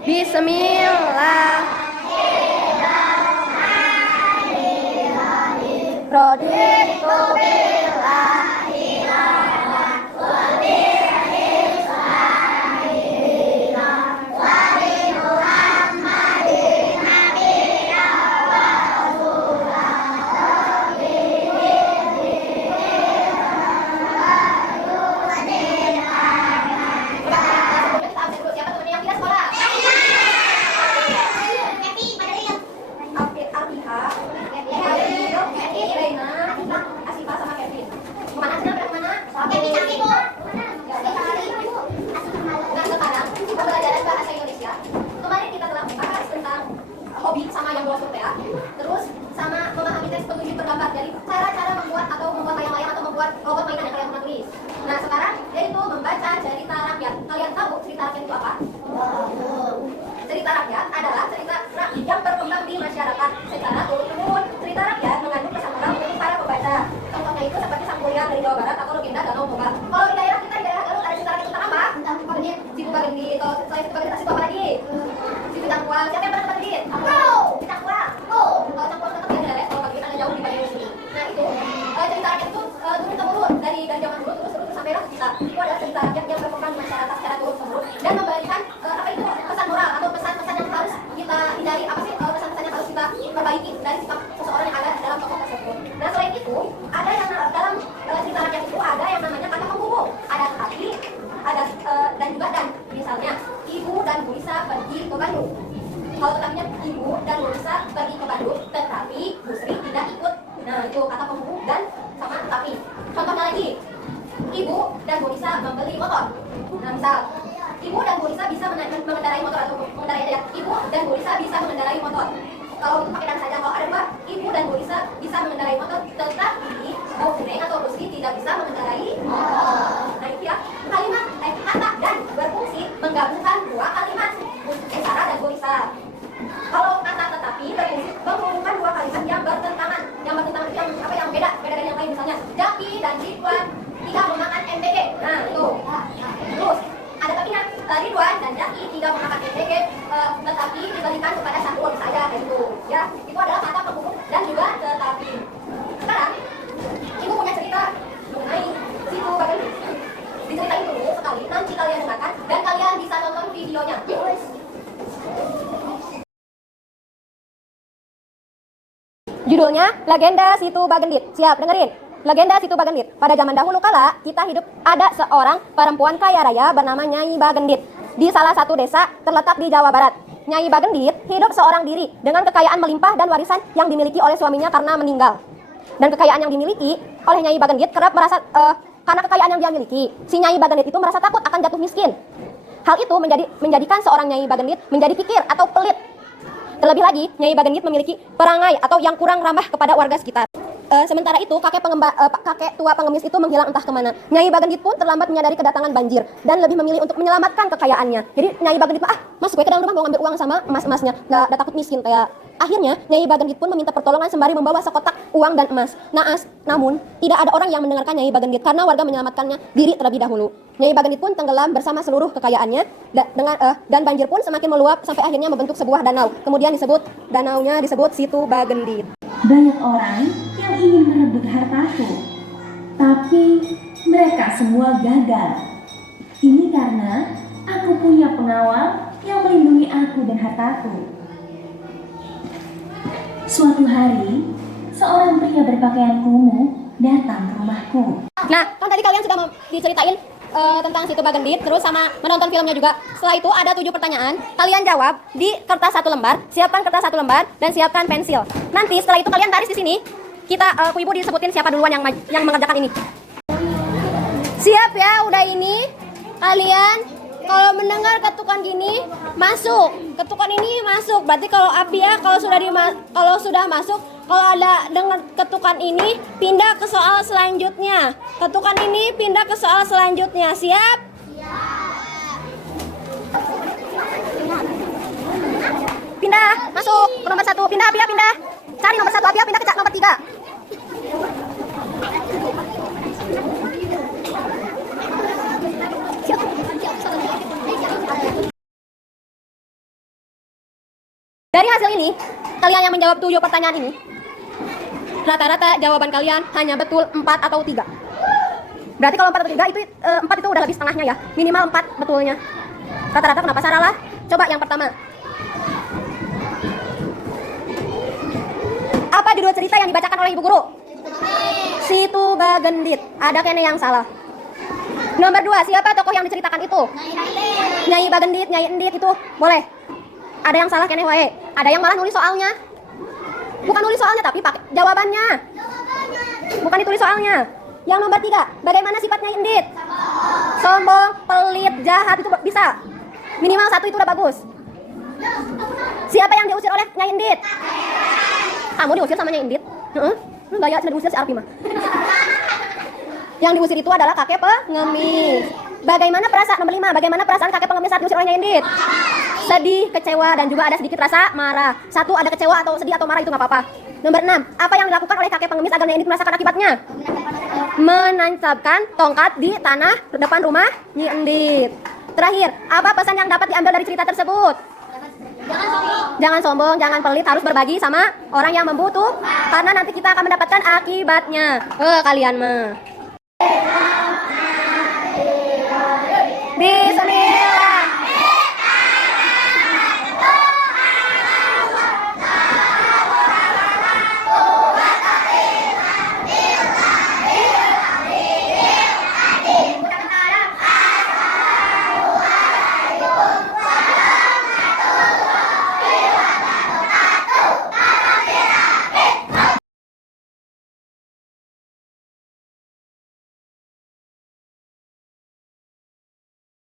Bismillah. Raditu billahi hobi sama yang bosok ya, terus sama memahami teks petunjuk bergambar, jadi cara-cara membuat atau membuat layang-layang atau membuat robot mainan yang kalian pernah tulis. Nah sekarang yaitu membaca cerita rakyat. Kalian tahu cerita rakyat itu apa? Cerita rakyat adalah cerita yang berkembang di masyarakat secara turun-temurun. Cerita rakyat mengandung pesan moral untuk para pembaca. Contohnya itu seperti Sang Kuryang dari Jawa Barat atau Legenda Danau Toba. Kalau di daerah kita, di daerah Garut, ada cerita rakyat tentang apa? Situ Bagendit. Kalau selain Situ Bagendit, situ apa lagi? Situ Cangkuang. Siapa yang pernah ke Bagendit? Aku. Cangkuang. Kalau Cangkuang tetap yang ada, kalau Bagendit ada jauh di Bagendit sini. Nah itu cerita rakyat itu turun-temurun dari zaman dulu terus sampai kita. Itu adalah cerita rakyat yang berkembang di masyarakat secara turun-temurun dan memberikan apa itu pesan moral atau pesan-pesan yang harus kita hindari. Apa sih pesan-pesan yang harus kita perbaiki dari sifat seseorang yang ada dalam tokoh tersebut. Nah selain itu ada yang dalam cerita rakyat itu ada yang namanya kata penghubung, ada tapi ada dan juga dan. Misalnya Ibu dan Bu Lisa pergi ke Bandung. Kalau tetapinya Ibu dan Bu Lisa pergi ke Bandung, tetapi Bu Sri tidak ikut. Nah itu kata penghubung dan sama tetapi. Contohnya lagi, Ibu dan Bu Lisa membeli motor. Nah misal Ibu dan Bu Lisa bisa mengendarai motor atau mengendarai ya. Ibu dan Bu Lisa bisa mengendarai motor. Kalau itu pakai dan saja. Kalau ada dua, Ibu dan Bu Lisa bisa mengendarai motor, tetapi Bu Neng atau Bu Sri tidak bisa mengendarai motor. Nah itu ya, kalimat kata dan berfungsi menggabungkan dua kalimat, Bu Sarah dan Bu Lisa. Kalau kata tetapi berfungsi menghubungkan dua kalimat yang bertentangan. Yang bertentangan itu yang apa, yang beda dari yang lain. Misalnya Jaki dan Ridwan tidak memakan MBG. Nah itu. Terus ada tapinya, Ridwan dan Jaki tidak memakan MBG, tetapi diberikan kepada satu saja. Itu ya, itu adalah kata penghubung dan juga tetapi. Sekarang Ibu punya cerita mengenai Situ Bagendit. Diceritain dulu sekali, nanti kalian dengarkan dan kalian bisa nonton videonya. Judulnya Legenda Situ Bagendit. Siap, dengerin. Legenda Situ Bagendit. Pada zaman dahulu kala, kita hidup ada seorang perempuan kaya raya bernama Nyai Bagendit di salah satu desa terletak di Jawa Barat. Nyai Bagendit hidup seorang diri dengan kekayaan melimpah dan warisan yang dimiliki oleh suaminya karena meninggal. Dan kekayaan yang dimiliki oleh Nyai Bagendit karena kekayaan yang dia miliki, si Nyai Bagendit itu merasa takut akan jatuh miskin. Hal itu menjadikan seorang Nyai Bagendit menjadi pikir atau pelit. Terlebih lagi, Nyai Bagendit memiliki perangai atau yang kurang ramah kepada warga sekitar. Sementara itu, kakek tua pengemis itu menghilang entah kemana. Nyai Bagendit pun terlambat menyadari kedatangan banjir dan lebih memilih untuk menyelamatkan kekayaannya. Jadi Nyai Bagendit masuk ke dalam rumah mau ngambil uang sama emas-emasnya, nggak takut miskin kayak. Akhirnya Nyai Bagendit pun meminta pertolongan sembari membawa sekotak uang dan emas. Namun tidak ada orang yang mendengarkan Nyai Bagendit karena warga menyelamatkannya diri terlebih dahulu. Nyai Bagendit pun tenggelam bersama seluruh kekayaannya dan banjir pun semakin meluap sampai akhirnya membentuk sebuah danau. Kemudian danaunya disebut Situ Bagendit. Banyak orang yang ingin merebut hartaku, tapi mereka semua gagal. Ini karena aku punya pengawal yang melindungi aku dan hartaku. Suatu hari, seorang pria berpakaian kumuh datang ke rumahku. Nah, kan tadi kalian sudah diceritain tentang Situ Bagendit, terus sama menonton filmnya juga. Setelah itu ada 7 pertanyaan, kalian jawab di kertas 1 lembar, siapkan kertas 1 lembar, dan siapkan pensil. Nanti setelah itu kalian baris di sini, Bu Ibu disebutin siapa duluan yang mengerjakan ini. Siap ya, udah ini. Kalian kalau mendengar ketukan gini, masuk. Ketukan ini masuk. Berarti kalau api ya, kalau sudah masuk, kalau ada dengar ketukan ini, pindah ke soal selanjutnya. Ketukan ini pindah ke soal selanjutnya. Siap? Pindah, masuk ke nomor 1. Pindah api ya, pindah. Cari nomor 1 api ya, pindah ke nomor 3. ini, kalian yang menjawab 7 pertanyaan ini, rata-rata jawaban kalian hanya betul 4 atau 3. Berarti kalau 4 atau 3 itu 4 itu udah lebih setengahnya ya. Minimal 4 betulnya. Rata-rata kenapa salah? Coba yang pertama. Apa judul cerita yang dibacakan oleh ibu guru? Si Tuba Gendit. Ada kene yang salah. Nomor 2, siapa tokoh yang diceritakan itu? Nyai Bagendit, Nyai Endit itu boleh. Ada yang salah kene wae. Ada yang malah nulis soalnya. Bukan nulis soalnya tapi pakai jawabannya. Bukan ditulis soalnya. Yang nomor 3, bagaimana sifat Nyai Endit? Sombong, pelit, jahat itu bisa. Minimal 1 itu udah bagus. Siapa yang diusir oleh Nyai Endit? Kamu diusir sama Nyai Endit? Lu gaya sudah diusir si Arfi mah. Yang diusir itu adalah kakek pengemis. Bagaimana perasaan nomor 5? Bagaimana perasaan kakek pengemis saat diusir oleh Nyai Endit? Sedih, kecewa, dan juga ada sedikit rasa marah. 1 ada kecewa atau sedih atau marah itu nggak apa-apa. Nomor 6, apa yang dilakukan oleh kakek pengemis agar Nyai Endit merasakan akibatnya? Menancapkan tongkat di tanah depan rumah Nyai Endit. Terakhir, apa pesan yang dapat diambil dari cerita tersebut? Jangan sombong, jangan pelit, harus berbagi sama orang yang membutuh, karena nanti kita akan mendapatkan akibatnya. Kalian mah. Bismillah.